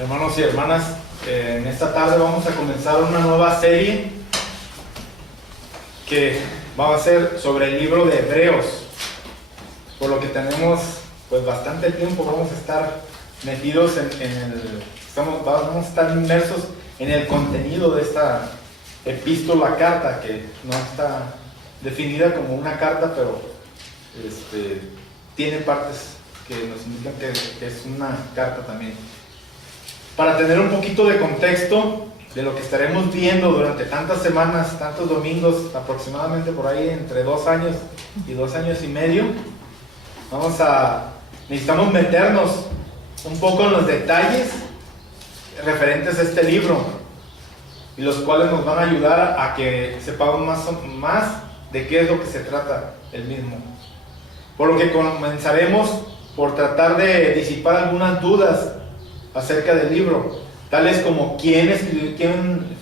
Hermanos y hermanas, en esta tarde vamos a comenzar una nueva serie que va a ser sobre el libro de Hebreos. Por lo que tenemos pues bastante tiempo, vamos a estar metidos vamos a estar inmersos en el contenido de esta epístola, carta, que no está definida como una carta, pero tiene partes que nos indican que es una carta también. Para tener un poquito de contexto de lo que estaremos viendo durante tantas semanas, tantos domingos, aproximadamente por ahí entre 2 años y 2 años y medio, necesitamos meternos un poco en los detalles referentes a este libro, y los cuales nos van a ayudar a que sepamos más de qué es lo que se trata el mismo. Por lo que comenzaremos por tratar de disipar algunas dudas acerca del libro, tales como quién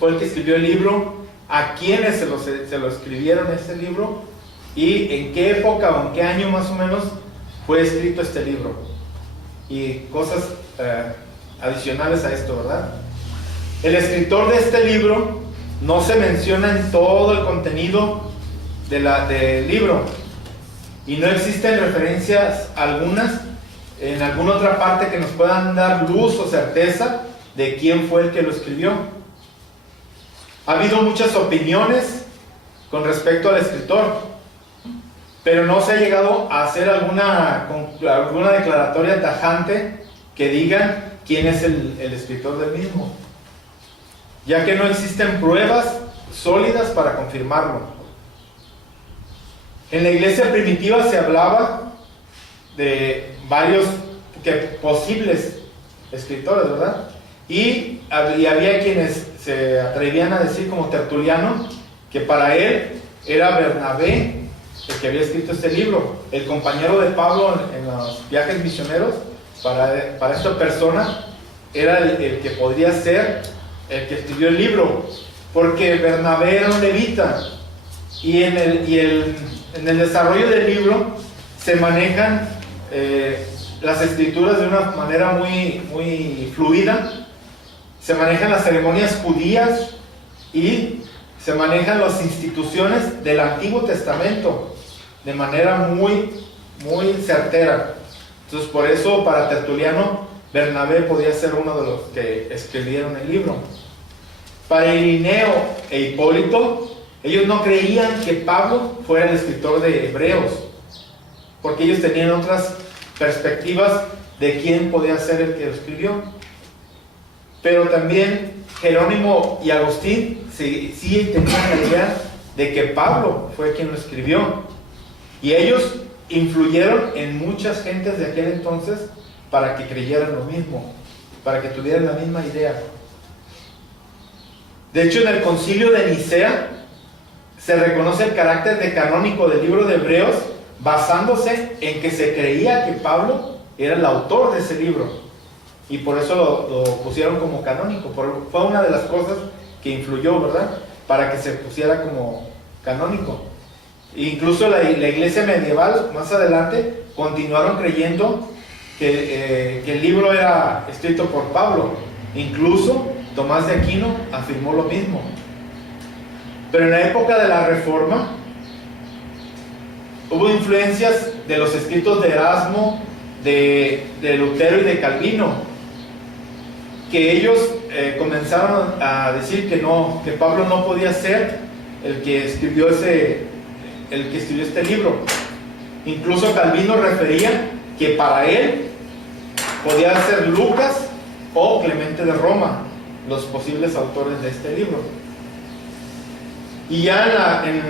fue el que escribió el libro, a quiénes se lo escribieron este libro, y en qué época o en qué año más o menos fue escrito este libro, y cosas adicionales a esto, ¿verdad? El escritor de este libro no se menciona en todo el contenido del libro, y no existen referencias algunas en alguna otra parte que nos puedan dar luz o certeza de quién fue el que lo escribió. Ha habido muchas opiniones con respecto al escritor, pero no se ha llegado a hacer alguna declaratoria tajante que digan quién es el escritor del mismo, ya que no existen pruebas sólidas para confirmarlo. En la iglesia primitiva se hablaba de varios posibles escritores, ¿verdad? Y había quienes se atrevían a decir, como Tertuliano, que para él era Bernabé el que había escrito este libro, el compañero de Pablo en los viajes misioneros. Para esta persona era el que podría ser el que escribió el libro, porque Bernabé era un levita, y en el desarrollo del libro se manejan las escrituras de una manera muy fluida. Se manejan las ceremonias judías y se manejan las instituciones del Antiguo Testamento de manera muy certera. Entonces, por eso para Tertuliano, Bernabé podía ser uno de los que escribieron el libro. Para Irineo e Hipólito, ellos no creían que Pablo fuera el escritor de Hebreos, porque ellos tenían otras perspectivas de quién podía ser el que lo escribió. Pero también Jerónimo y Agustín sí tenían la idea de que Pablo fue quien lo escribió, y ellos influyeron en muchas gentes de aquel entonces para que creyeran lo mismo, para que tuvieran la misma idea. De hecho, en el concilio de Nicea se reconoce el carácter de canónico del libro de Hebreos, basándose en que se creía que Pablo era el autor de ese libro, y por eso lo pusieron como canónico. Fue una de las cosas que influyó, ¿verdad?, para que se pusiera como canónico. Incluso la iglesia medieval, más adelante, continuaron creyendo que el libro era escrito por Pablo. Incluso Tomás de Aquino afirmó lo mismo. Pero en la época de la Reforma hubo influencias de los escritos de Erasmo, de Lutero y de Calvino, que ellos comenzaron a decir que Pablo no podía ser el que escribió este libro. Incluso Calvino refería que para él podía ser Lucas o Clemente de Roma los posibles autores de este libro. Y ya en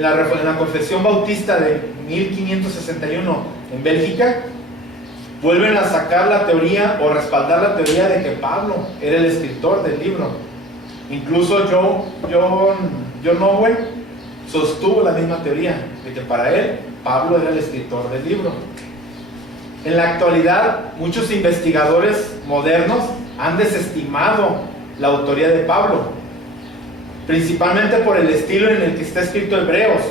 la Confesión Bautista de 1561 en Bélgica, vuelven a sacar la teoría o respaldar la teoría de que Pablo era el escritor del libro. Incluso John Owen sostuvo la misma teoría, de que para él Pablo era el escritor del libro. En la actualidad, muchos investigadores modernos han desestimado la autoría de Pablo, principalmente por el estilo en el que está escrito Hebreos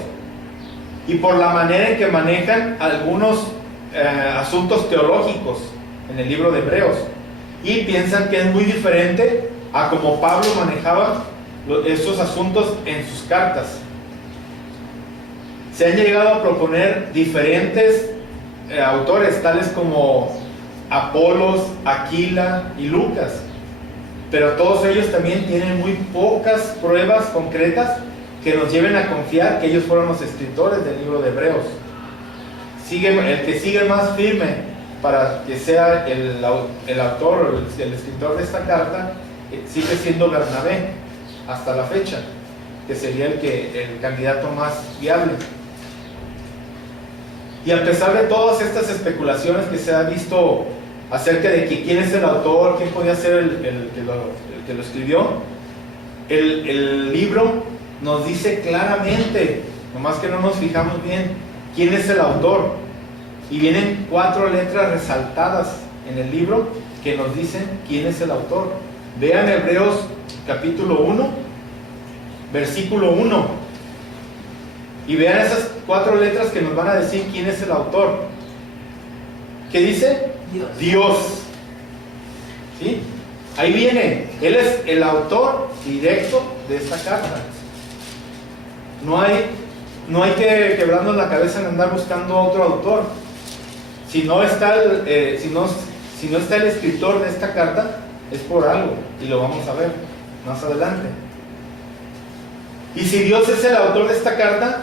y por la manera en que manejan algunos asuntos teológicos en el libro de Hebreos. y piensan que es muy diferente a como Pablo manejaba estos asuntos en sus cartas. Se han llegado a proponer diferentes autores, tales como Apolos, Aquila y Lucas, pero todos ellos también tienen muy pocas pruebas concretas que nos lleven a confiar que ellos fueron los escritores del libro de Hebreos. El que sigue más firme para que sea el autor o el escritor de esta carta sigue siendo Bernabé hasta la fecha, que sería el candidato más viable. Y a pesar de todas estas especulaciones que se ha visto acerca de quién es el autor, quién podía ser el que lo escribió, el libro nos dice claramente, nomás que no nos fijamos bien, quién es el autor. Y vienen 4 letras resaltadas en el libro que nos dicen quién es el autor. Vean Hebreos capítulo 1, versículo 1. Y vean esas 4 letras que nos van a decir quién es el autor. ¿Qué dice? Dios. ¿Sí? Ahí viene. Él es el autor directo de esta carta. No hay que quebrarnos la cabeza en andar buscando a otro autor. Si no está el escritor de esta carta, es por algo, y lo vamos a ver más adelante. Y si Dios es el autor de esta carta,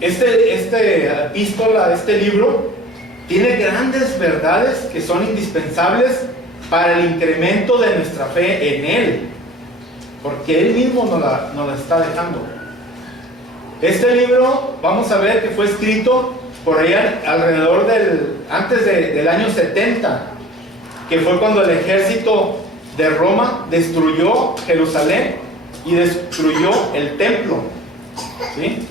esta epístola, este libro, tiene grandes verdades que son indispensables para el incremento de nuestra fe en Él, porque Él mismo nos la está dejando. Este libro, vamos a ver que fue escrito por allá alrededor antes del año 70, que fue cuando el ejército de Roma destruyó Jerusalén y destruyó el templo. ¿Sí?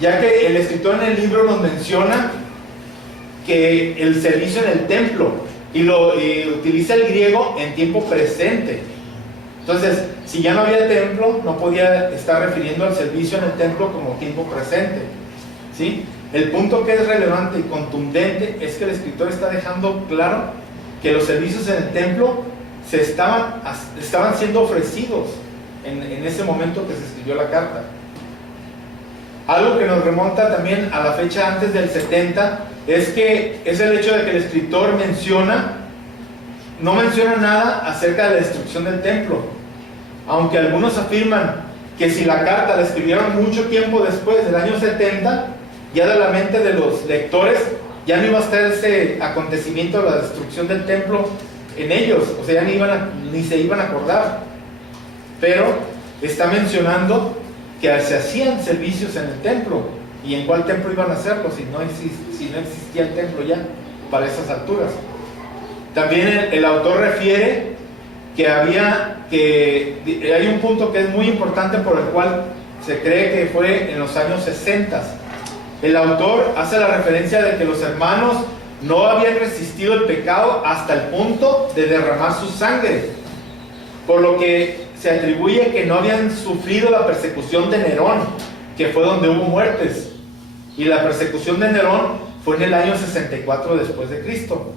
Ya que el escritor en el libro nos menciona que el servicio en el templo, y utiliza el griego en tiempo presente. Entonces, si ya no había templo, no podía estar refiriendo al servicio en el templo como tiempo presente. ¿Sí? El punto que es relevante y contundente es que el escritor está dejando claro que los servicios en el templo estaban siendo ofrecidos en ese momento que se escribió la carta. Algo que nos remonta también a la fecha antes del 70 es el hecho de que el escritor no menciona nada acerca de la destrucción del templo, aunque algunos afirman que si la carta la escribieron mucho tiempo después del año 70, ya de la mente de los lectores ya no iba a estar ese acontecimiento de la destrucción del templo en ellos, o sea, ya ni se iban a acordar. Pero está mencionando que se hacían servicios en el templo. ¿Y en cuál templo iban a hacerlo si no existía el templo ya para esas alturas? También el autor refiere que hay un punto que es muy importante por el cual se cree que fue en los años 60. El autor hace la referencia de que los hermanos no habían resistido el pecado hasta el punto de derramar su sangre, por lo que se atribuye que no habían sufrido la persecución de Nerón, que fue donde hubo muertes, y la persecución de Nerón fue en el año 64 después de Cristo.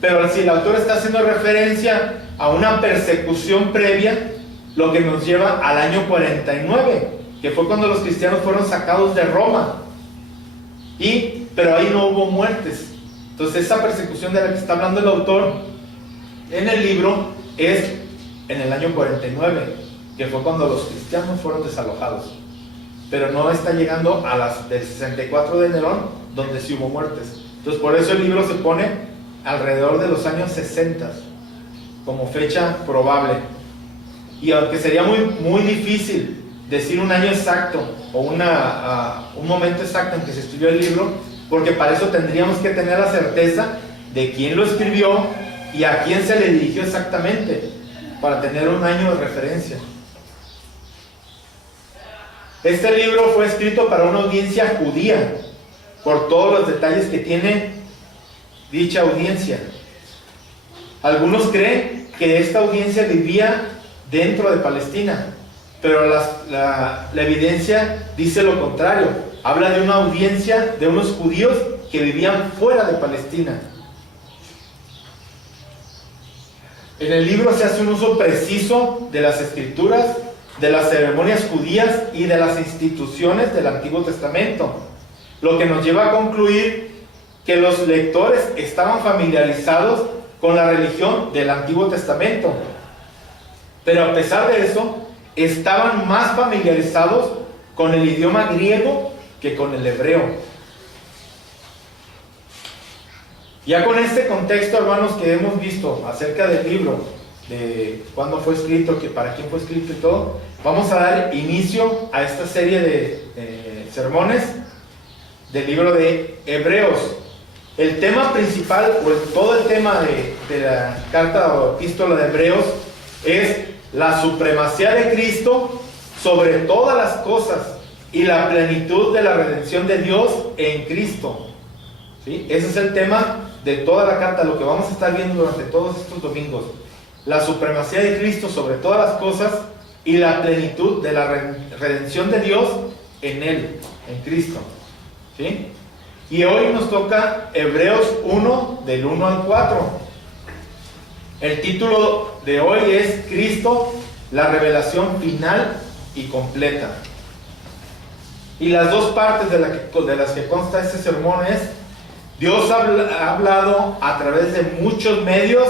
Pero si el autor está haciendo referencia a una persecución previa, lo que nos lleva al año 49, que fue cuando los cristianos fueron sacados de Roma, pero ahí no hubo muertes. Entonces esa persecución de la que está hablando el autor en el libro es en el año 49, que fue cuando los cristianos fueron desalojados, pero no está llegando a las del 64 de Nerón, donde sí hubo muertes. Entonces por eso el libro se pone alrededor de los años 60 como fecha probable, y aunque sería muy, muy difícil decir un año exacto o un momento exacto en que se escribió el libro, porque para eso tendríamos que tener la certeza de quién lo escribió y a quién se le dirigió exactamente, para tener un año de referencia. Este libro fue escrito para una audiencia judía, por todos los detalles que tiene dicha audiencia. Algunos creen que esta audiencia vivía dentro de Palestina, pero la evidencia dice lo contrario. Habla de una audiencia de unos judíos que vivían fuera de Palestina. En el libro se hace un uso preciso de las escrituras, de las ceremonias judías y de las instituciones del Antiguo Testamento, lo que nos lleva a concluir que los lectores estaban familiarizados con la religión del Antiguo Testamento, pero a pesar de eso, estaban más familiarizados con el idioma griego que con el hebreo. Ya con este contexto, hermanos, que hemos visto acerca del libro, de cuándo fue escrito, que para quién fue escrito y todo, vamos a dar inicio a esta serie de sermones del libro de Hebreos. El tema principal, o todo el tema de la carta o epístola de Hebreos, es la supremacía de Cristo sobre todas las cosas y la plenitud de la redención de Dios en Cristo. ¿Sí? Ese es el tema de toda la carta, lo que vamos a estar viendo durante todos estos domingos. La supremacía de Cristo sobre todas las cosas y la plenitud de la redención de Dios en Él, en Cristo. ¿Sí? Y hoy nos toca Hebreos 1, del 1 al 4. El título de hoy es Cristo, la revelación final y completa. Y las dos partes de las que consta este sermón es: Dios ha hablado a través de muchos medios,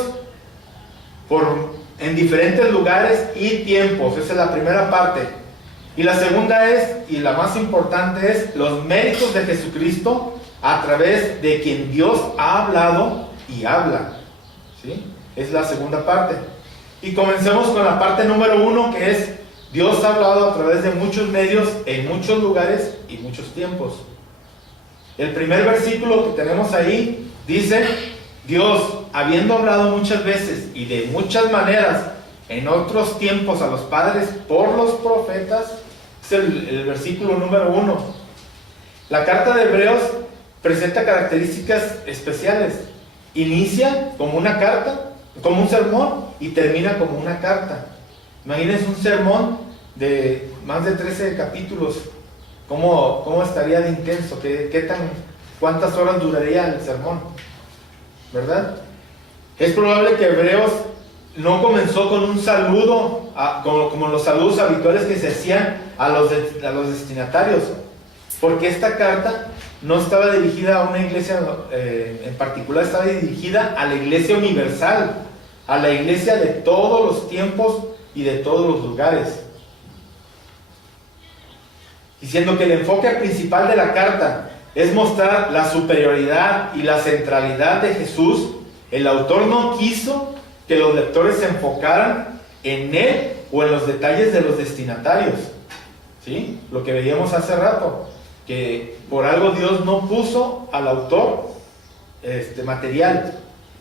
en diferentes lugares y tiempos. Esa es la primera parte. Y la segunda es, y la más importante es, los méritos de Jesucristo a través de quien Dios ha hablado y habla. ¿Sí? Es la segunda parte. Y comencemos con la parte número 1, que es: Dios ha hablado a través de muchos medios, en muchos lugares y muchos tiempos. El primer versículo que tenemos ahí dice: Dios, habiendo hablado muchas veces y de muchas maneras en otros tiempos a los padres por los profetas. Es el versículo número 1. La carta de Hebreos presenta características especiales. Inicia como una carta, como un sermón, y termina como una carta. Imagínense un sermón de más de 13 capítulos. ¿Cómo estaría de intenso? ¿Cuántas horas duraría el sermón? ¿Verdad? Es probable que Hebreos no comenzó con un saludo, como los saludos habituales que se hacían a los destinatarios, porque esta carta no estaba dirigida a una iglesia en particular, estaba dirigida a la iglesia universal, a la iglesia de todos los tiempos y de todos los lugares. Diciendo que el enfoque principal de la carta es mostrar la superioridad y la centralidad de Jesús. El autor no quiso que los lectores se enfocaran en él o en los detalles de los destinatarios. ¿Sí? Lo que veíamos hace rato, que por algo Dios no puso al autor material,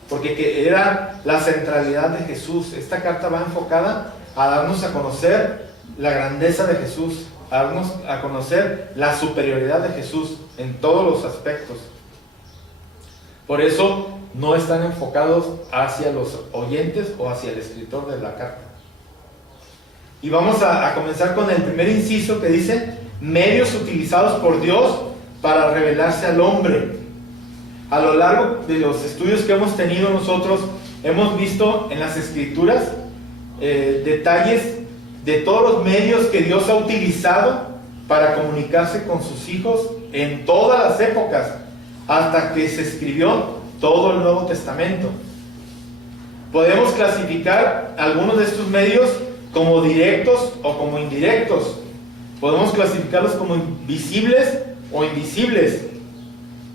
porque era la centralidad de Jesús. Esta carta va enfocada a darnos a conocer la grandeza de Jesús, a darnos a conocer la superioridad de Jesús en todos los aspectos. Por eso no están enfocados hacia los oyentes o hacia el escritor de la carta. Y vamos a comenzar con el primer inciso que dice: medios utilizados por Dios para revelarse al hombre. A lo largo de los estudios que hemos tenido nosotros, hemos visto en las escrituras detalles de todos los medios que Dios ha utilizado para comunicarse con sus hijos en todas las épocas, hasta que se escribió todo el Nuevo Testamento. Podemos clasificar algunos de estos medios como directos o como indirectos. Podemos clasificarlos como visibles o invisibles,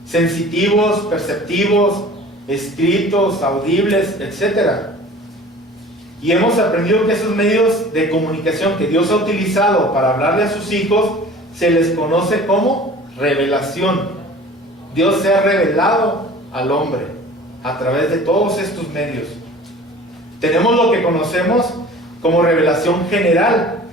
sensitivos, perceptivos, escritos, audibles, etc. Y hemos aprendido que esos medios de comunicación que Dios ha utilizado para hablarle a sus hijos se les conoce como revelación. Dios se ha revelado al hombre a través de todos estos medios. Tenemos lo que conocemos como revelación general,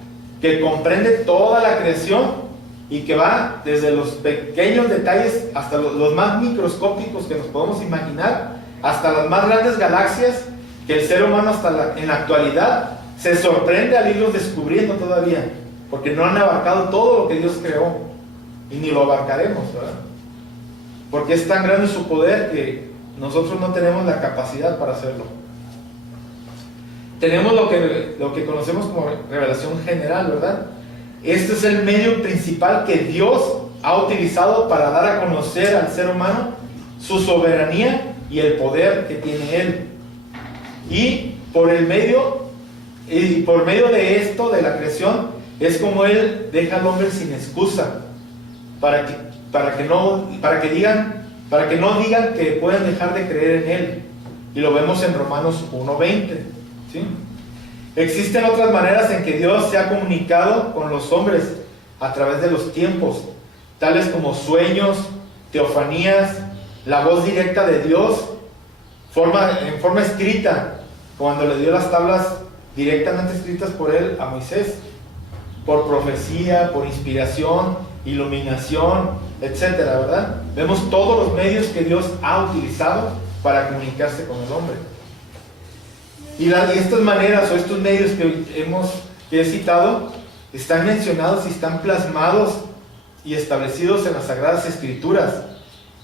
que comprende toda la creación y que va desde los pequeños detalles hasta los más microscópicos que nos podemos imaginar, hasta las más grandes galaxias que el ser humano en la actualidad se sorprende al irlos descubriendo todavía, porque no han abarcado todo lo que Dios creó, y ni lo abarcaremos, ¿verdad? porque es tan grande su poder que nosotros no tenemos la capacidad para hacerlo. Tenemos lo que conocemos como revelación general, ¿verdad? Este es el medio principal que Dios ha utilizado para dar a conocer al ser humano su soberanía y el poder que tiene Él. Y por medio de esto, de la creación, es como Él deja al hombre sin excusa, para que no digan que pueden dejar de creer en Él. Y lo vemos en Romanos 1:20, ¿sí? Existen otras maneras en que Dios se ha comunicado con los hombres a través de los tiempos, tales como sueños, teofanías, la voz directa de Dios, en forma escrita, cuando le dio las tablas directamente escritas por Él a Moisés, por profecía, por inspiración, iluminación, etcétera, ¿verdad? Vemos todos los medios que Dios ha utilizado para comunicarse con el hombre. Y estas maneras o estos medios que he citado están mencionados y están plasmados y establecidos en las Sagradas Escrituras,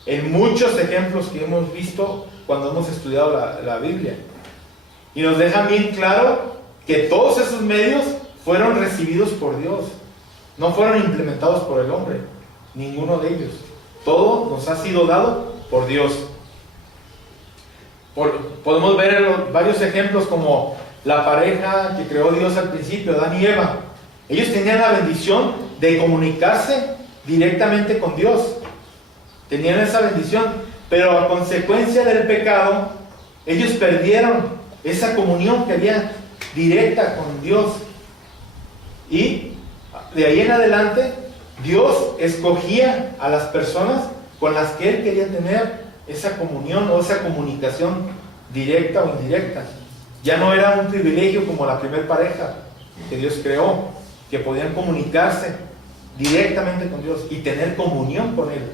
en muchos ejemplos que hemos visto cuando hemos estudiado la Biblia. Y nos deja bien claro que todos esos medios fueron recibidos por Dios, no fueron implementados por el hombre, ninguno de ellos. Todo nos ha sido dado por Dios. Podemos ver varios ejemplos como la pareja que creó Dios al principio, Adán y Eva. Ellos tenían la bendición de comunicarse directamente con Dios. Tenían esa bendición, pero a consecuencia del pecado, ellos perdieron esa comunión que había directa con Dios. Y de ahí en adelante, Dios escogía a las personas con las que Él quería tener esa comunión o esa comunicación directa o indirecta. Ya no era un privilegio como la primera pareja que Dios creó, que podían comunicarse directamente con Dios y tener comunión con Él.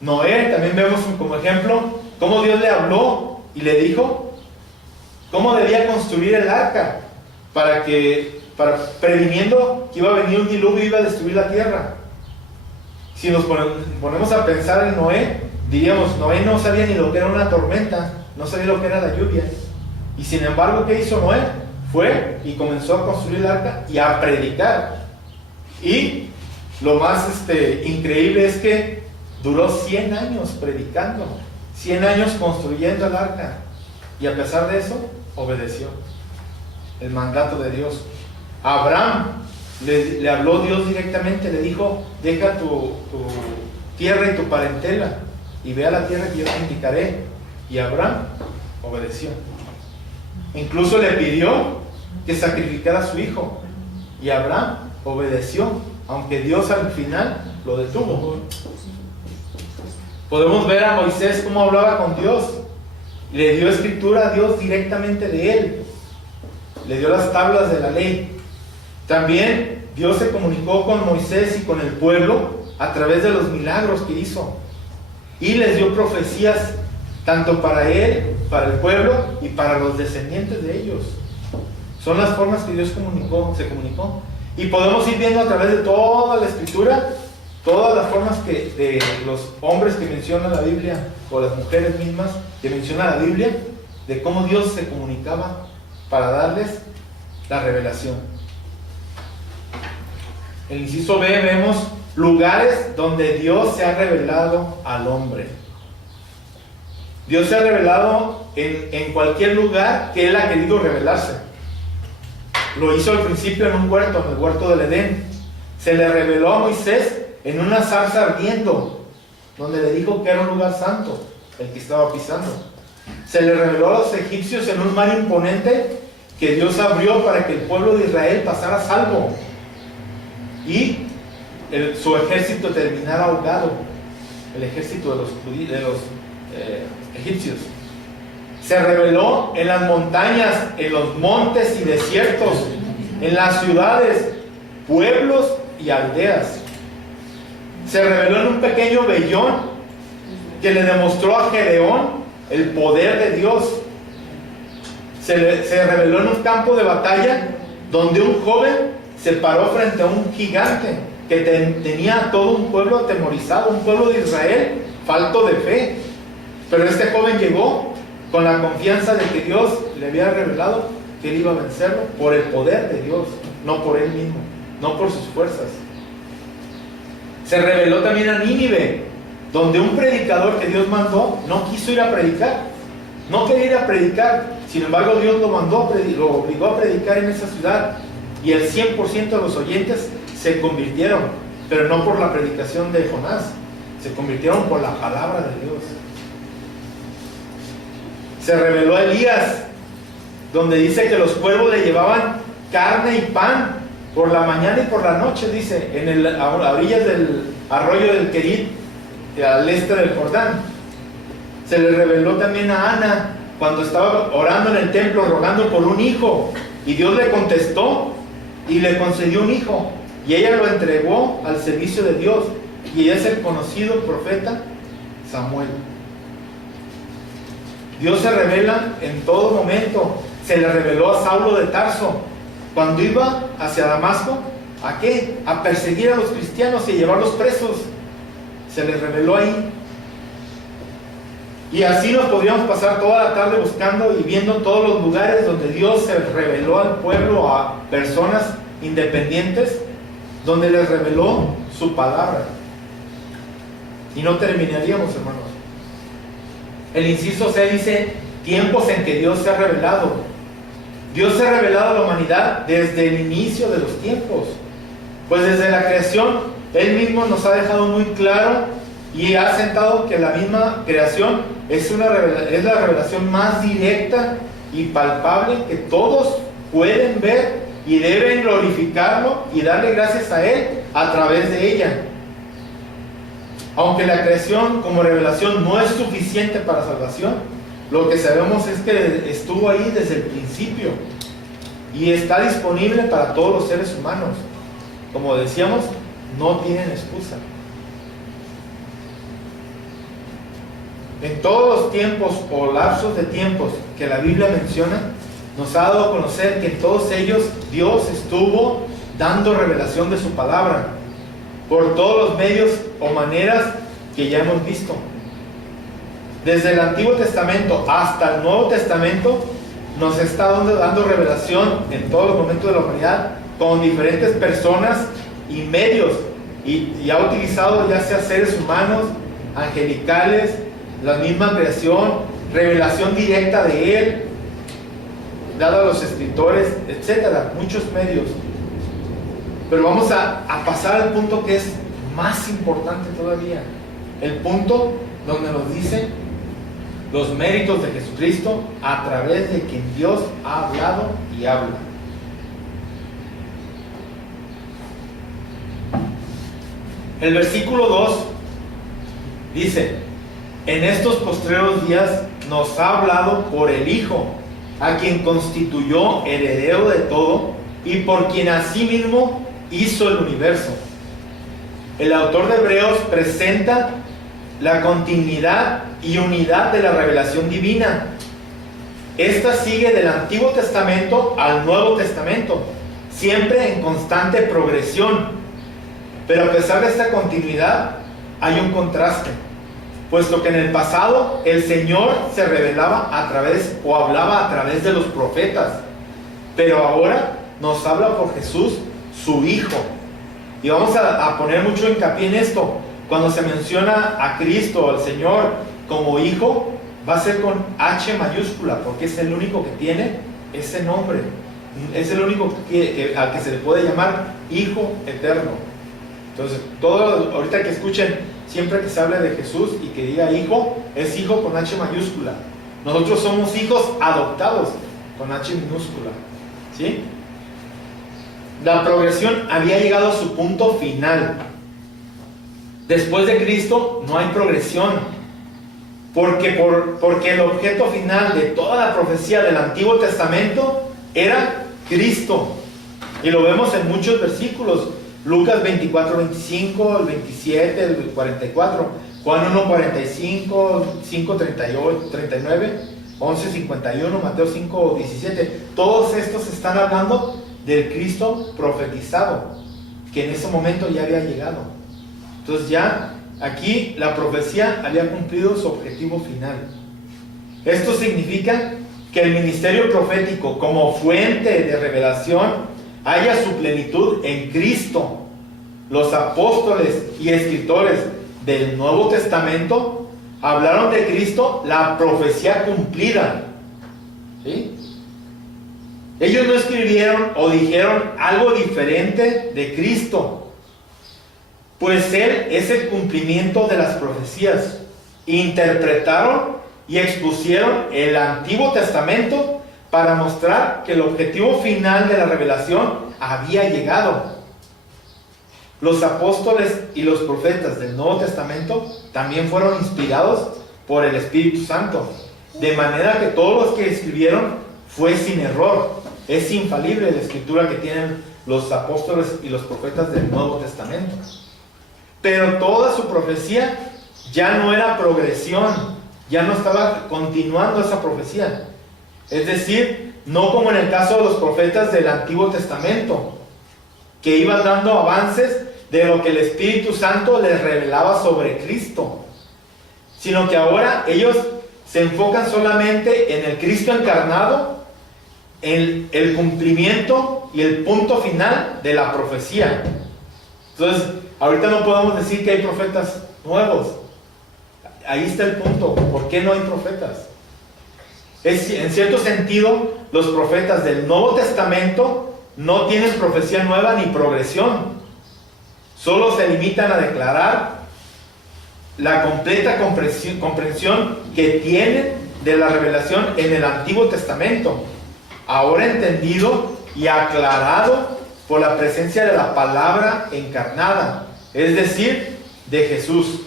Noé, también vemos como ejemplo cómo Dios le habló y le dijo cómo debía construir el arca previniendo que iba a venir un diluvio y iba a destruir la tierra. Si nos ponemos a pensar en Noé, diríamos, Noé no sabía ni lo que era una tormenta, no sabía lo que era la lluvia. Y sin embargo, ¿qué hizo Noé? Fue y comenzó a construir el arca y a predicar. Y lo más increíble es que duró 100 años predicando, 100 años construyendo el arca. Y a pesar de eso, obedeció el mandato de Dios. A Abraham le habló Dios directamente, le dijo, deja tu tierra y tu parentela y ve a la tierra que yo te indicaré. Y Abraham obedeció. Incluso le pidió que sacrificara a su hijo. Y Abraham obedeció, aunque Dios al final lo detuvo. Podemos ver a Moisés cómo hablaba con Dios. Le dio escritura a Dios directamente de él. Le dio las tablas de la ley. También Dios se comunicó con Moisés y con el pueblo a través de los milagros que hizo. Y les dio profecías tanto para él, para el pueblo y para los descendientes de ellos. Son las formas que Dios se comunicó. Y podemos ir viendo a través de toda la escritura, todas las formas de los hombres que menciona la Biblia, o las mujeres mismas que menciona la Biblia, de cómo Dios se comunicaba para darles la revelación. En el inciso B vemos lugares donde Dios se ha revelado al hombre. Dios se ha revelado en cualquier lugar que Él ha querido revelarse. Lo hizo al principio en un huerto, en el huerto del Edén. Se le reveló a Moisés en una zarza ardiendo, donde le dijo que era un lugar santo, el que estaba pisando. Se le reveló a los egipcios en un mar imponente que Dios abrió para que el pueblo de Israel pasara salvo y su ejército terminara ahogado, el ejército de los egipcios. Se reveló en las montañas, en los montes y desiertos, en las ciudades, pueblos y aldeas. Se reveló en un pequeño vellón que le demostró a Gedeón el poder de Dios. Se reveló en un campo de batalla donde un joven se paró frente a un gigante que tenía todo un pueblo atemorizado, un pueblo de Israel falto de fe. Pero este joven llegó con la confianza de que Dios le había revelado que él iba a vencerlo por el poder de Dios, no por él mismo, no por sus fuerzas. Se reveló también a Nínive, donde un predicador que Dios mandó no quiso ir a predicar, no quería ir a predicar. Sin embargo, Dios lo mandó, lo obligó a predicar en esa ciudad, y el 100% de los oyentes se convirtieron, pero no por la predicación de Jonás, se convirtieron por la palabra de Dios. Se reveló a Elías, donde dice que los cuervos le llevaban carne y pan por la mañana y por la noche, dice, a orillas del arroyo del Querit, al este del Jordán. Se le reveló también a Ana, cuando estaba orando en el templo, rogando por un hijo, y Dios le contestó y le concedió un hijo, y ella lo entregó al servicio de Dios, y es el conocido profeta Samuel. Dios se revela en todo momento. Se le reveló a Saulo de Tarso cuando iba hacia Damasco. ¿A qué? A perseguir a los cristianos y a llevarlos presos. Se le reveló ahí. Y así nos podríamos pasar toda la tarde buscando y viendo todos los lugares donde Dios se reveló al pueblo, a personas independientes, donde les reveló su palabra. Y no terminaríamos, hermanos. El inciso C dice: tiempos en que Dios se ha revelado. Dios se ha revelado a la humanidad desde el inicio de los tiempos. Pues desde la creación, Él mismo nos ha dejado muy claro y ha sentado que la misma creación es la revelación más directa y palpable que todos pueden ver, y deben glorificarlo y darle gracias a Él a través de ella. Aunque la creación como revelación no es suficiente para salvación, lo que sabemos es que estuvo ahí desde el principio y está disponible para todos los seres humanos. Como decíamos, no tienen excusa. En todos los tiempos o lapsos de tiempos que la Biblia menciona, nos ha dado a conocer que en todos ellos Dios estuvo dando revelación de su palabra por todos los medios o maneras que ya hemos visto. Desde el Antiguo Testamento hasta el Nuevo Testamento nos está dando revelación en todos los momentos de la humanidad con diferentes personas y medios, y ha utilizado ya sea seres humanos, angelicales, la misma creación, revelación directa de Él dada a los escritores, etcétera, muchos medios. Pero vamos a pasar al punto que es más importante todavía, el punto donde nos dice los méritos de Jesucristo a través de quien Dios ha hablado y habla. El versículo 2 dice: en estos postreros días nos ha hablado por el Hijo, a quien constituyó heredero de todo y por quien asimismo hizo el universo. El autor de Hebreos presenta la continuidad y unidad de la revelación divina. Esta sigue del Antiguo Testamento al Nuevo Testamento, siempre en constante progresión. Pero a pesar de esta continuidad, hay un contraste, puesto que en el pasado el Señor se revelaba a través o hablaba a través de los profetas, pero ahora nos habla por Jesús, su Hijo. Y vamos a poner mucho hincapié en esto. Cuando se menciona a Cristo, al Señor, como Hijo, va a ser con H mayúscula, porque es el único que tiene ese nombre. Es el único al que se le puede llamar Hijo Eterno. Entonces, ahorita que escuchen, siempre que se hable de Jesús y que diga Hijo, es Hijo con H mayúscula. Nosotros somos hijos adoptados con H minúscula. ¿Sí? La progresión había llegado a su punto final. Después de Cristo no hay progresión, porque el objeto final de toda la profecía del Antiguo Testamento era Cristo, y lo vemos en muchos versículos. Lucas 24, 25, el 27, el 44, Juan 1, 45, 5, 38, 39, 11, 51, Mateo 5, 17. Todos estos están hablando del Cristo profetizado. que en ese momento ya había llegado. Entonces ya aquí la profecía había cumplido su objetivo final. Esto significa que el ministerio profético como fuente de revelación haya su plenitud en Cristo. Los apóstoles y escritores del Nuevo Testamento hablaron de Cristo, la profecía cumplida. ¿Sí? Ellos no escribieron o dijeron algo diferente de Cristo, pues Él es el cumplimiento de las profecías. Interpretaron y expusieron el Antiguo Testamento para mostrar que el objetivo final de la revelación había llegado. Los apóstoles y los profetas del Nuevo Testamento también fueron inspirados por el Espíritu Santo, de manera que todos los que escribieron fue sin error. Es infalible la escritura que tienen los apóstoles y los profetas del Nuevo Testamento. Pero toda su profecía ya no era progresión, ya no estaba continuando esa profecía. Es decir, no como en el caso de los profetas del Antiguo Testamento, que iban dando avances de lo que el Espíritu Santo les revelaba sobre Cristo, sino que ahora ellos se enfocan solamente en el Cristo encarnado, en el cumplimiento y el punto final de la profecía. Entonces, ahorita no podemos decir que hay profetas nuevos. Ahí está el punto. ¿Por qué no hay profetas? En cierto sentido, los profetas del Nuevo Testamento no tienen profecía nueva ni progresión. Solo se limitan a declarar la completa comprensión que tienen de la revelación en el Antiguo Testamento, ahora entendido y aclarado por la presencia de la palabra encarnada, es decir, de Jesús.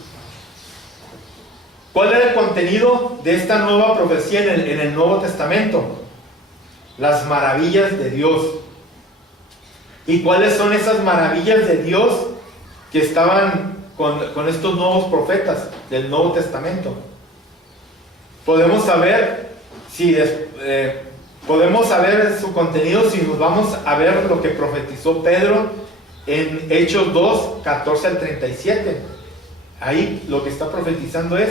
¿Cuál era el contenido de esta nueva profecía en el Nuevo Testamento? Las maravillas de Dios. ¿Y cuáles son esas maravillas de Dios que estaban con estos nuevos profetas del Nuevo Testamento? Podemos saber su contenido si nos vamos a ver lo que profetizó Pedro en Hechos 2, 14 al 37. Ahí lo que está profetizando es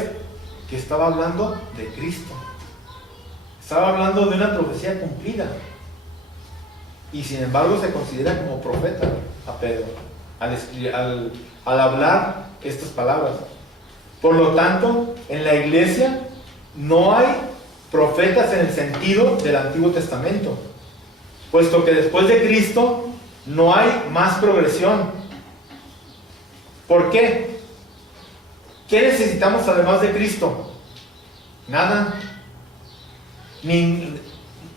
que estaba hablando de Cristo. Estaba hablando de una profecía cumplida. Y sin embargo se considera como profeta a Pedro al hablar estas palabras. Por lo tanto, en la iglesia no hay profetas en el sentido del Antiguo Testamento, puesto que después de Cristo no hay más progresión. ¿Por qué? ¿Qué necesitamos además de Cristo? Nada.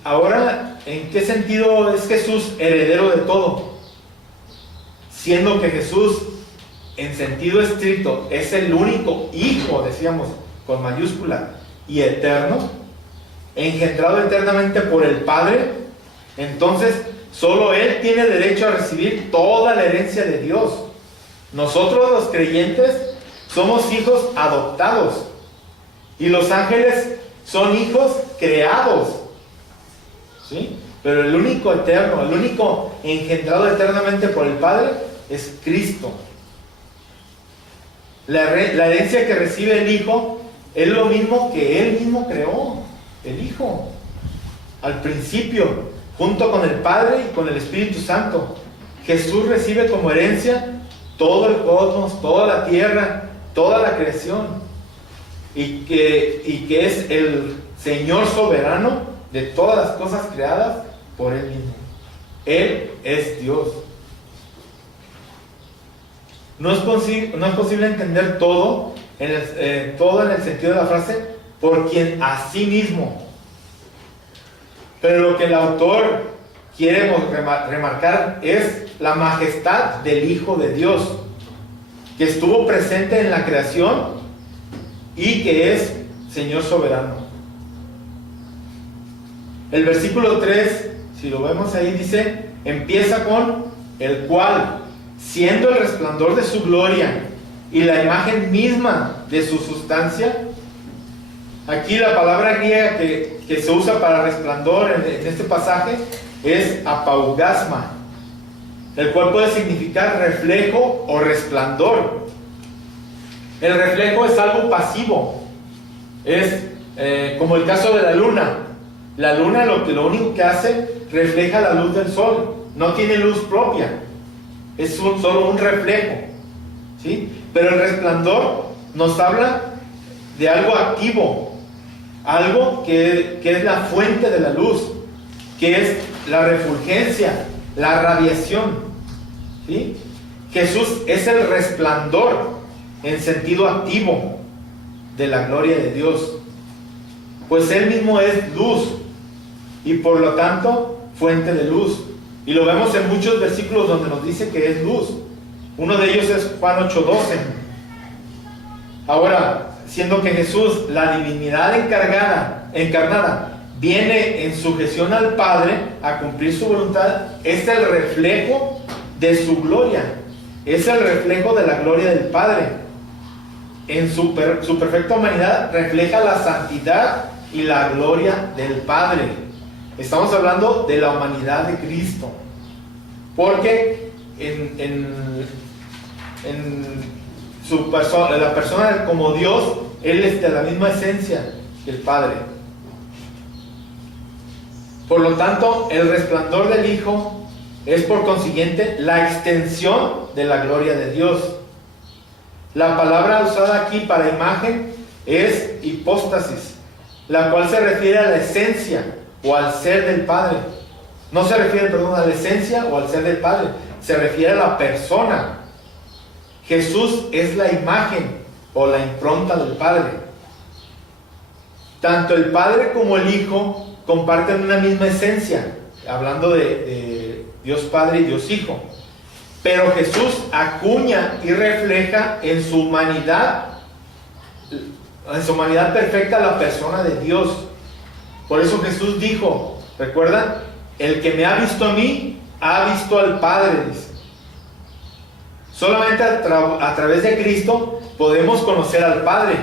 Ahora, ¿en qué sentido es Jesús heredero de todo? Siendo que Jesús, en sentido estricto, es el único Hijo, decíamos, con mayúscula, y eterno, engendrado eternamente por el Padre. Entonces, solo Él tiene derecho a recibir toda la herencia de Dios. Nosotros, los creyentes, somos hijos adoptados, y los ángeles son hijos creados, ¿sí? Pero el único eterno, el único engendrado eternamente por el Padre es Cristo. La herencia que recibe el Hijo es lo mismo que Él mismo creó, el Hijo, al principio, junto con el Padre y con el Espíritu Santo. Jesús recibe como herencia todo el cosmos, toda la tierra, toda la creación, y que es el Señor soberano de todas las cosas creadas por Él mismo. Él es Dios. No es posible entender todo en el sentido de la frase por quien a sí mismo. Pero lo que el autor quiere remarcar es la majestad del Hijo de Dios, que estuvo presente en la creación y que es Señor soberano. El versículo 3, si lo vemos ahí, dice, empieza con el cual, siendo el resplandor de su gloria y la imagen misma de su sustancia. Aquí la palabra griega que se usa para resplandor en este pasaje es apaugasma. el cual puede significar reflejo o resplandor. El reflejo es algo pasivo, es como el caso de la luna. La luna lo único que hace, refleja la luz del sol, no tiene luz propia, es solo un reflejo, ¿sí? Pero el resplandor nos habla de algo activo, algo que es la fuente de la luz, que es la refulgencia, la radiación, ¿sí? Jesús es el resplandor en sentido activo de la gloria de Dios, pues Él mismo es luz y por lo tanto fuente de luz. Y lo vemos en muchos versículos donde nos dice que es luz. Uno de ellos es Juan 8:12. Ahora, siendo que Jesús, la divinidad encarnada, viene en sujeción al Padre a cumplir su voluntad, es el reflejo de su gloria, es el reflejo de la gloria del Padre. En su perfecta humanidad refleja la santidad y la gloria del Padre. Estamos hablando de la humanidad de Cristo, porque en la persona como Dios, Él es de la misma esencia que el Padre. Por lo tanto, el resplandor del Hijo es por consiguiente la extensión de la gloria de Dios. La palabra usada aquí para imagen es hipóstasis, la cual se refiere a la esencia o al ser del Padre. No se refiere, a la esencia o al ser del Padre, se refiere a la persona. Jesús es la imagen o la impronta del Padre. Tanto el Padre como el Hijo comparten una misma esencia, hablando de Dios Padre y Dios Hijo. Pero Jesús acuña y refleja en su humanidad perfecta la persona de Dios. Por eso Jesús dijo, ¿recuerdan? El que me ha visto a mí, ha visto al Padre, dice. Solamente a través de Cristo podemos conocer al Padre.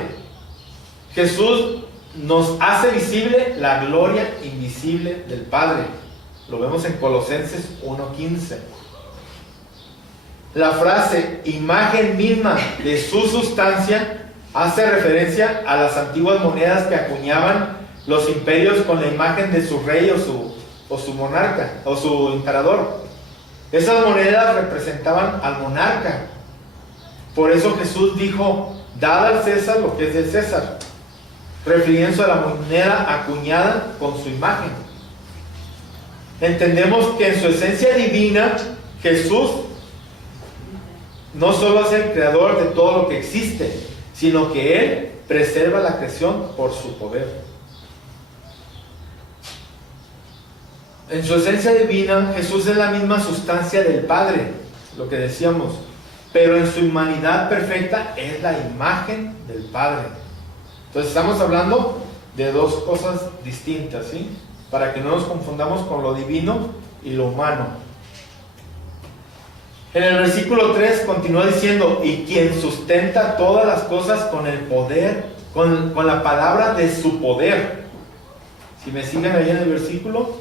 Jesús nos hace visible la gloria invisible del Padre. Lo vemos en Colosenses 1:15. La frase imagen misma de su sustancia hace referencia a las antiguas monedas que acuñaban los imperios con la imagen de su rey o su monarca o su emperador. Esas monedas representaban al monarca. Por eso Jesús dijo, dad al César lo que es de César, refiriéndose a la moneda acuñada con su imagen. Entendemos que en su esencia divina, Jesús no solo es el creador de todo lo que existe, sino que Él preserva la creación por su poder. En su esencia divina, Jesús es la misma sustancia del Padre, lo que decíamos, pero en su humanidad perfecta es la imagen del Padre. Entonces estamos hablando de dos cosas distintas, ¿sí? Para que no nos confundamos con lo divino y lo humano. En el versículo 3 continúa diciendo, y quien sustenta todas las cosas con el poder, con la palabra de su poder. Si me siguen ahí en el versículo,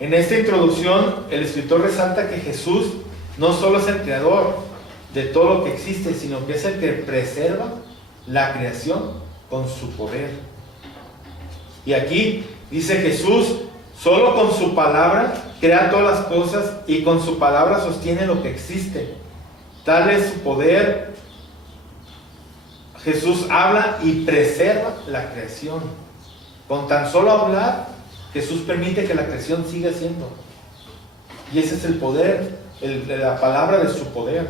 en esta introducción el escritor resalta que Jesús no solo es el creador de todo lo que existe, sino que es el que preserva la creación con su poder. Y aquí dice Jesús, solo con su palabra crea todas las cosas y con su palabra sostiene lo que existe. Tal es su poder. Jesús habla y preserva la creación. Con tan solo hablar, Jesús permite que la creación siga siendo. Y ese es el poder, la palabra de su poder.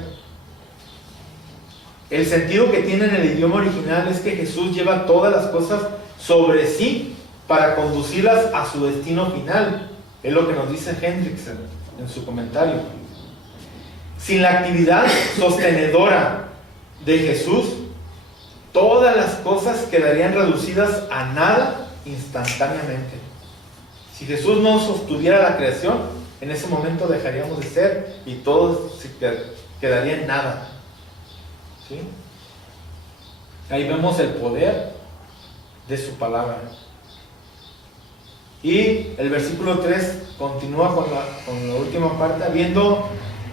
El sentido que tiene en el idioma original es que Jesús lleva todas las cosas sobre sí para conducirlas a su destino final. Es lo que nos dice Hendrickson en su comentario. Sin la actividad sostenedora de Jesús, todas las cosas quedarían reducidas a nada instantáneamente. Si Jesús no sostuviera la creación, en ese momento dejaríamos de ser y todo se quedaría en nada. ¿Sí? Ahí vemos el poder de su palabra. Y el versículo 3 continúa con la última parte: habiendo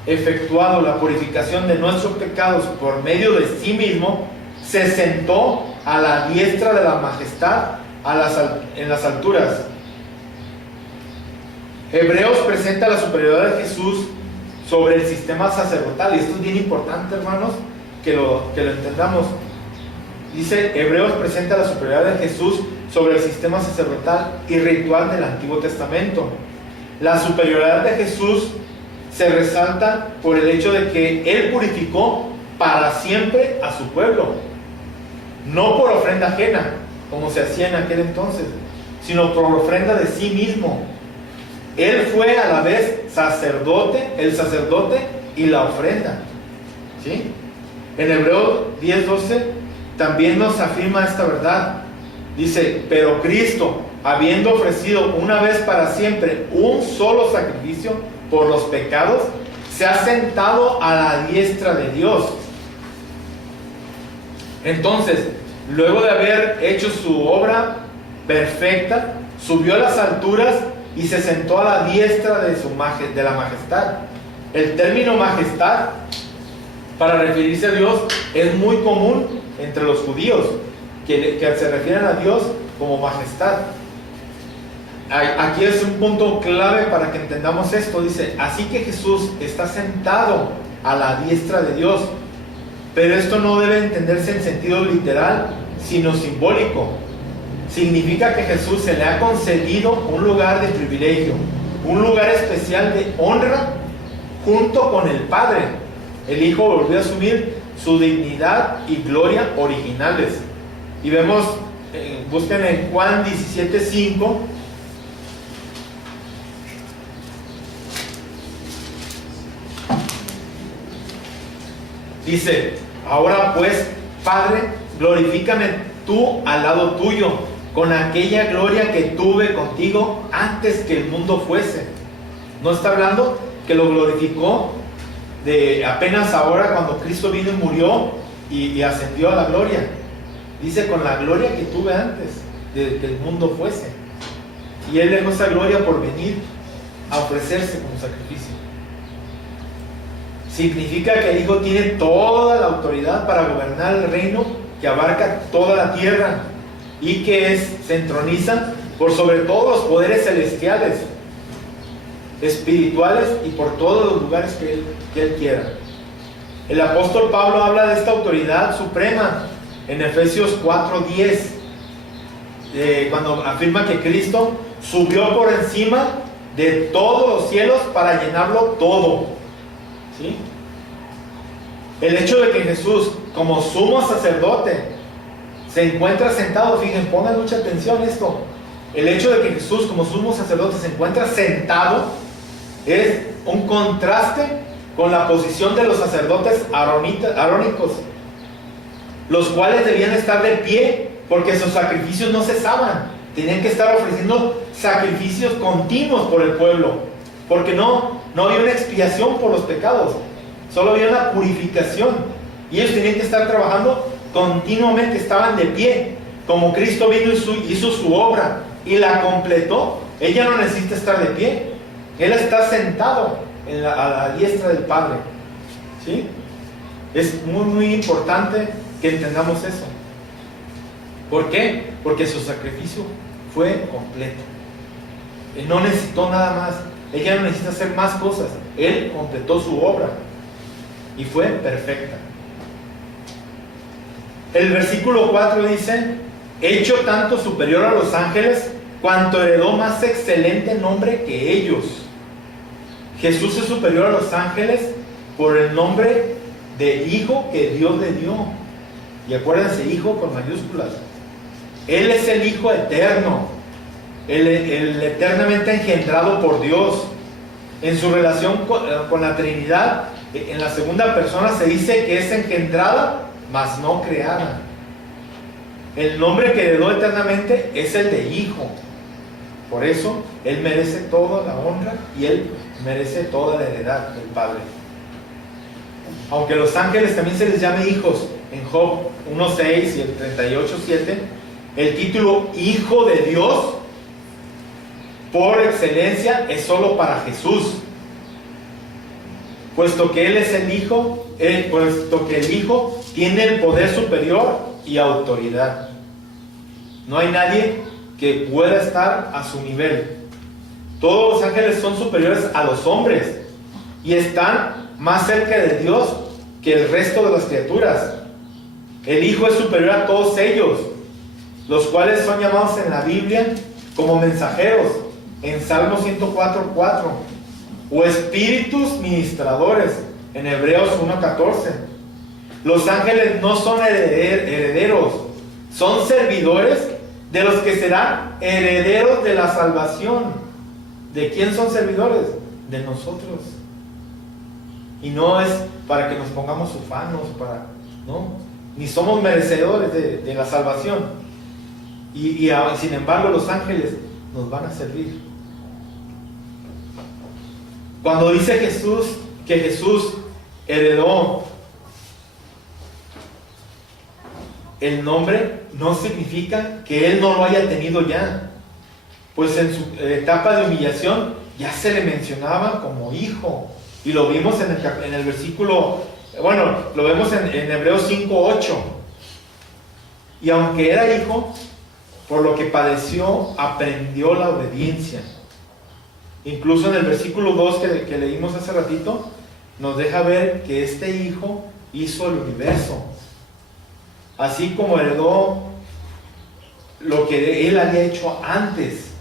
efectuado la purificación de nuestros pecados por medio de sí mismo, se sentó a la diestra de la majestad en las alturas. Hebreos presenta la superioridad de Jesús sobre el sistema sacerdotal, y esto es bien importante, hermanos, que lo entendamos. Dice: Hebreos presenta la superioridad de Jesús sobre el sistema sacerdotal y ritual del Antiguo Testamento. La superioridad de Jesús se resalta por el hecho de que Él purificó para siempre a su pueblo, no por ofrenda ajena, como se hacía en aquel entonces, sino por ofrenda de sí mismo. Él fue a la vez sacerdote, el sacerdote y la ofrenda. ¿Sí? En Hebreos 10:12 también nos afirma esta verdad. Dice: pero Cristo, habiendo ofrecido una vez para siempre un solo sacrificio por los pecados, se ha sentado a la diestra de Dios. Entonces, luego de haber hecho su obra perfecta, subió a las alturas y se sentó a la diestra de la majestad. El término majestad, para referirse a Dios, es muy común entre los judíos, que se refieren a Dios como majestad. Aquí es un punto clave para que entendamos esto. Dice: así que Jesús está sentado a la diestra de Dios. Pero esto no debe entenderse en sentido literal, sino simbólico. Significa que a Jesús se le ha concedido un lugar de privilegio, un lugar especial de honra junto con el Padre. El Hijo volvió a asumir su dignidad y gloria originales. Y vemos, busquen en Juan 17:5. Dice: ahora pues, Padre, glorifícame tú al lado tuyo, con aquella gloria que tuve contigo antes que el mundo fuese. No está hablando que lo glorificó de apenas ahora, cuando Cristo vino y murió y ascendió a la gloria. Dice: con la gloria que tuve antes de que el mundo fuese. Y Él dejó esa gloria por venir a ofrecerse como sacrificio. Significa que el Hijo tiene toda la autoridad para gobernar el reino que abarca toda la tierra y que se entroniza por sobre todos los poderes celestiales, espirituales y por todos los lugares que Él quiera. El apóstol Pablo habla de esta autoridad suprema en Efesios 4:10, cuando afirma que Cristo subió por encima de todos los cielos para llenarlo todo. ¿Sí? El hecho de que Jesús, como sumo sacerdote, se encuentra sentado, fíjense, pongan mucha atención a esto. El hecho de que Jesús, como sumo sacerdote, se encuentra sentado es un contraste con la posición de los sacerdotes arónicos, los cuales debían estar de pie porque sus sacrificios no cesaban. Tenían que estar ofreciendo sacrificios continuos por el pueblo, porque no había una expiación por los pecados, solo había una purificación, y ellos tenían que estar trabajando continuamente. Estaban de pie. Como Cristo vino y hizo su obra y la completó, Él ya no necesita estar de pie. Él está sentado a la diestra del Padre. ¿Sí? Es muy, muy importante que entendamos eso. ¿Por qué? Porque su sacrificio fue completo. Él no necesitó nada más. Él ya no necesita hacer más cosas. Él completó su obra y fue perfecta. El versículo 4 dice: hecho tanto superior a los ángeles, cuanto heredó más excelente nombre que ellos. Jesús es superior a los ángeles por el nombre de Hijo que Dios le dio. Y acuérdense, Hijo con mayúsculas. Él es el Hijo eterno, el eternamente engendrado por Dios. En su relación con la Trinidad, en la segunda persona se dice que es engendrada, mas no creada. El nombre que heredó eternamente es el de Hijo. Por eso Él merece toda la honra y Él merece toda la heredad del Padre. Aunque los ángeles también se les llame hijos, en Job 1:6 y el 38:7, el título Hijo de Dios por excelencia es solo para Jesús, puesto que Él es el Hijo, puesto que el Hijo tiene el poder superior y autoridad. No hay nadie que pueda estar a su nivel. Todos los ángeles son superiores a los hombres y están más cerca de Dios que el resto de las criaturas. El Hijo es superior a todos ellos, los cuales son llamados en la Biblia como mensajeros, en Salmo 104:4, o espíritus ministradores, en Hebreos 1:14. Los ángeles no son herederos, son servidores de los que serán herederos de la salvación. ¿De quién son servidores? De nosotros. Y no es para que nos pongamos ufanos, no, ni somos merecedores de la salvación. Y sin embargo los ángeles nos van a servir. Cuando dice Jesús que Jesús heredó el nombre, no significa que Él no lo haya tenido ya, pues en su etapa de humillación ya se le mencionaba como hijo, y lo vimos en el versículo, bueno, lo vemos en Hebreos 5:8. Y aunque era hijo, por lo que padeció, aprendió la obediencia. Incluso en el versículo 2 que leímos hace ratito, nos deja ver que este hijo hizo el universo, así como heredó lo que él había hecho antes.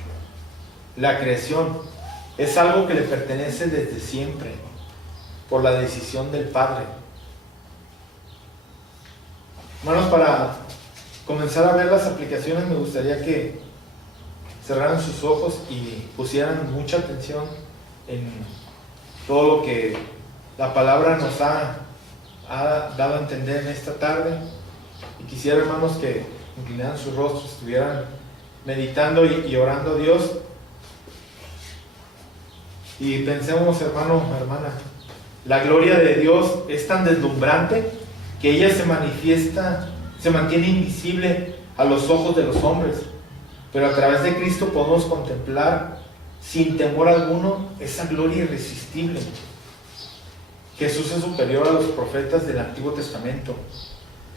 La creación es algo que le pertenece desde siempre, por la decisión del Padre. Hermanos, para comenzar a ver las aplicaciones, me gustaría que cerraran sus ojos y pusieran mucha atención en todo lo que la palabra nos ha dado a entender en esta tarde. Y quisiera, hermanos, que inclinaran sus rostros, estuvieran meditando y orando a Dios. Y pensemos, hermano, hermana, la gloria de Dios es tan deslumbrante que ella se mantiene invisible a los ojos de los hombres, pero a través de Cristo podemos contemplar sin temor alguno esa gloria irresistible. Jesús es superior a los profetas del Antiguo Testamento.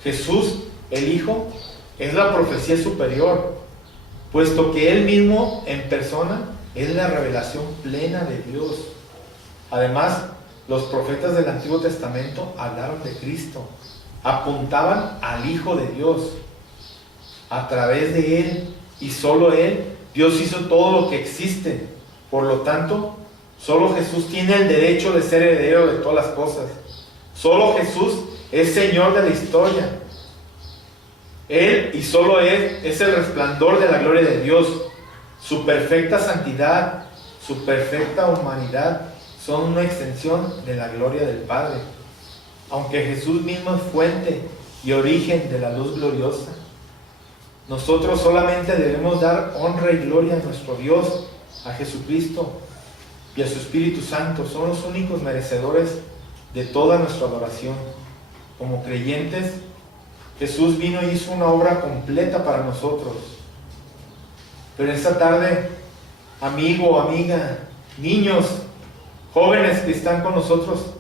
Jesús, el Hijo, es la profecía superior, puesto que Él mismo en persona es la revelación plena de Dios. Además, los profetas del Antiguo Testamento hablaron de Cristo, apuntaban al Hijo de Dios. A través de Él y solo Él, Dios hizo todo lo que existe. Por lo tanto, solo Jesús tiene el derecho de ser heredero de todas las cosas. Solo Jesús es Señor de la historia. Él y solo Él es el resplandor de la gloria de Dios. Su perfecta santidad, su perfecta humanidad son una extensión de la gloria del Padre. Aunque Jesús mismo es fuente y origen de la luz gloriosa, nosotros solamente debemos dar honra y gloria a nuestro Dios, a Jesucristo y a su Espíritu Santo. Son los únicos merecedores de toda nuestra adoración. Como creyentes, Jesús vino y hizo una obra completa para nosotros. Pero esta tarde, amigo, amiga, niños, jóvenes que están con nosotros,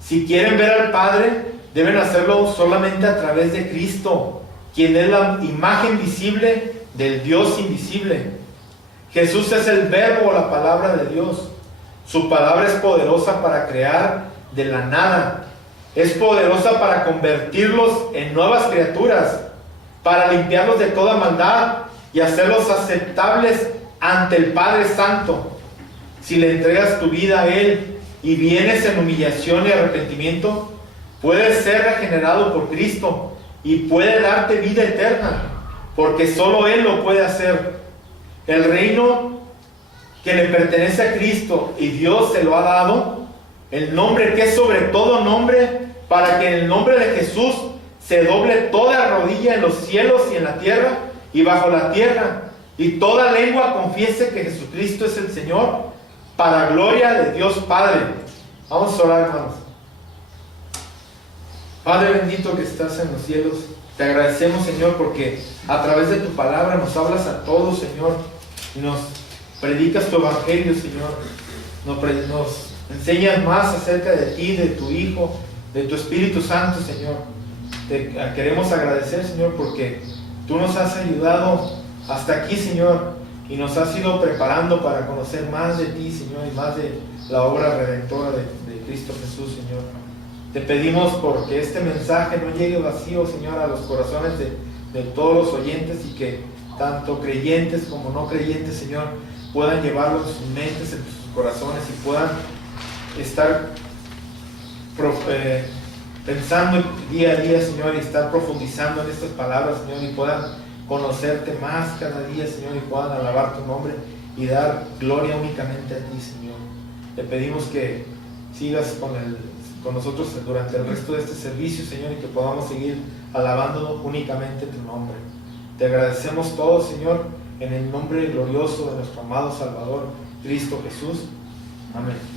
si quieren ver al Padre, deben hacerlo solamente a través de Cristo, quien es la imagen visible del Dios invisible. Jesús es el verbo o la palabra de Dios. Su palabra es poderosa para crear de la nada. Es poderosa para convertirlos en nuevas criaturas, para limpiarlos de toda maldad y hacerlos aceptables ante el Padre Santo. Si le entregas tu vida a Él y vienes en humillación y arrepentimiento, puedes ser regenerado por Cristo y puede darte vida eterna, porque solo Él lo puede hacer. El reino que le pertenece a Cristo y Dios se lo ha dado, el nombre que es sobre todo nombre, para que en el nombre de Jesús se doble toda rodilla en los cielos y en la tierra y bajo la tierra, y toda lengua confiese que Jesucristo es el Señor, para gloria de Dios Padre. Vamos a orar, hermanos. Padre bendito que estás en los cielos, te agradecemos, Señor, porque a través de tu palabra nos hablas a todos, Señor, y nos predicas tu evangelio, Señor. Nos enseñas más acerca de ti, de tu Hijo, de tu Espíritu Santo, Señor. Te queremos agradecer, Señor, porque tú nos has ayudado hasta aquí, Señor, y nos has ido preparando para conocer más de ti, Señor, y más de la obra redentora de Cristo Jesús, Señor. Te pedimos porque este mensaje no llegue vacío, Señor, a los corazones de todos los oyentes, y que tanto creyentes como no creyentes, Señor, puedan llevarlo en sus mentes, en sus corazones, y puedan estar pensando día a día, Señor, y estar profundizando en estas palabras, Señor, y puedan conocerte más cada día, Señor, y puedan alabar tu nombre y dar gloria únicamente a ti, Señor. Te pedimos que sigas con nosotros durante el resto de este servicio, Señor, y que podamos seguir alabando únicamente tu nombre. Te agradecemos todo, Señor, en el nombre glorioso de nuestro amado Salvador, Cristo Jesús. Amén.